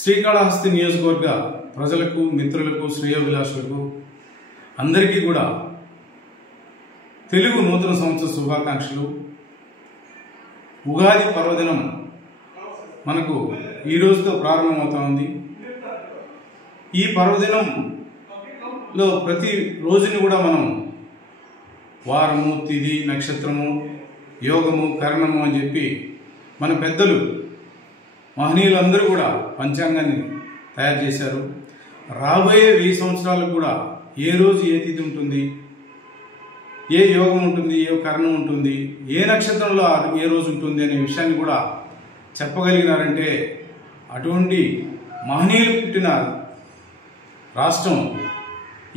శ్రీకాళహస్తి నియోజకవర్గ ప్రజలకు, మిత్రులకు, శ్రేయోభిలాషులకు అందరికీ కూడా తెలుగు నూతన సంవత్సర శుభాకాంక్షలు. ఉగాది పర్వదినం మనకు ఈ రోజుతో ప్రారంభమవుతోంది. ఈ పర్వదినంలో ప్రతి రోజుని కూడా మనం వారము, తిథి, నక్షత్రము, యోగము, కరణము అని చెప్పి మన పెద్దలు మహనీయులందరూ కూడా పంచాంగాన్ని తయారు చేశారు. రాబోయే 1000 సంవత్సరాలకు కూడా ఏ రోజు ఏ తిథి ఉంటుంది, ఏ యోగం ఉంటుంది, ఏ కరణం ఉంటుంది, ఏ నక్షత్రంలో ఏ రోజు ఉంటుంది అనే విషయాన్ని కూడా చెప్పగలిగినారంటే అటువంటి మహనీయులు పుట్టిన రాష్ట్రం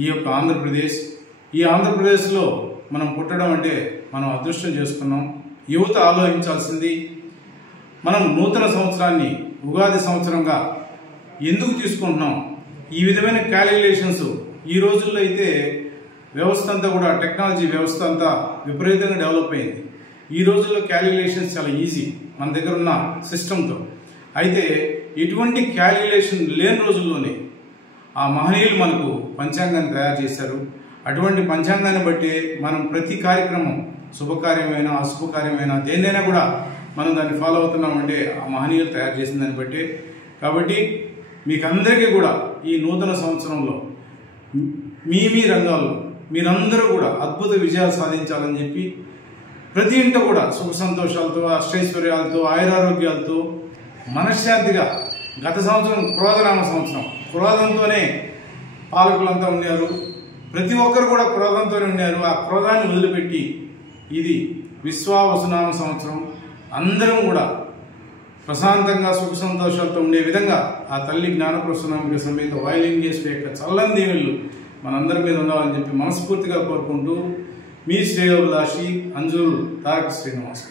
ఈ యొక్క ఆంధ్రప్రదేశ్. ఈ ఆంధ్రప్రదేశ్లో మనం పుట్టడం అంటే మనం అదృష్టం చేసుకున్నాం. యువత ఆలోచించాల్సింది, మనం నూతన సంవత్సరాన్ని ఉగాది సంవత్సరంగా ఎందుకు తీసుకుంటున్నాం. ఈ విధమైన క్యాలిక్యులేషన్స్ ఈ రోజుల్లో అయితే వ్యవస్థ అంతా కూడా, టెక్నాలజీ వ్యవస్థ అంతా విపరీతంగా డెవలప్ అయింది. ఈ రోజుల్లో క్యాలిక్యులేషన్స్ చాలా ఈజీ మన దగ్గర ఉన్న సిస్టంతో. అయితే ఎటువంటి క్యాలిక్యులేషన్ లేని రోజుల్లోనే ఆ మహనీయులు మనకు పంచాంగాన్ని తయారు చేశారు. అటువంటి పంచాంగాన్ని బట్టి మనం ప్రతి కార్యక్రమం, శుభకార్యమైనా అశుభకార్యమైనా దేన్నైనా కూడా మనం దాన్ని ఫాలో అవుతున్నామంటే ఆ మహనీయులు తయారు చేసిన దాన్ని బట్టి. కాబట్టి మీకు అందరికీ కూడా ఈ నూతన సంవత్సరంలో మీ రంగాల్లో మీరందరూ కూడా అద్భుత విజయాలు సాధించాలని చెప్పి, ప్రతి ఇంట కూడా సుఖ సంతోషాలతో, అష్టైశ్వర్యాలతో, ఆయురారోగ్యాలతో, మనశ్శాంతిగా. గత సంవత్సరం క్రోధనామ సంవత్సరం, క్రోధంతోనే పాలకులంతా ఉన్నారు. ప్రతి ఒక్కరు కూడా క్రోధంతోనే ఉన్నారు. ఆ క్రోధాన్ని వదిలిపెట్టి ఇది విశ్వావసునామ సంవత్సరం, అందరం కూడా ప్రశాంతంగా సుఖ సంతోషాలతో ఉండే విధంగా ఆ తల్లి జ్ఞానప్రసూనాంబిక సమేత వాయులింగేశ్వరి యొక్క చల్లని దీవెనలు మనందరి మీద ఉండాలని చెప్పి మనస్ఫూర్తిగా కోరుకుంటూ, మీ శ్రేయోభిలాషి అంజూరు తారక శ్రీనివాస్.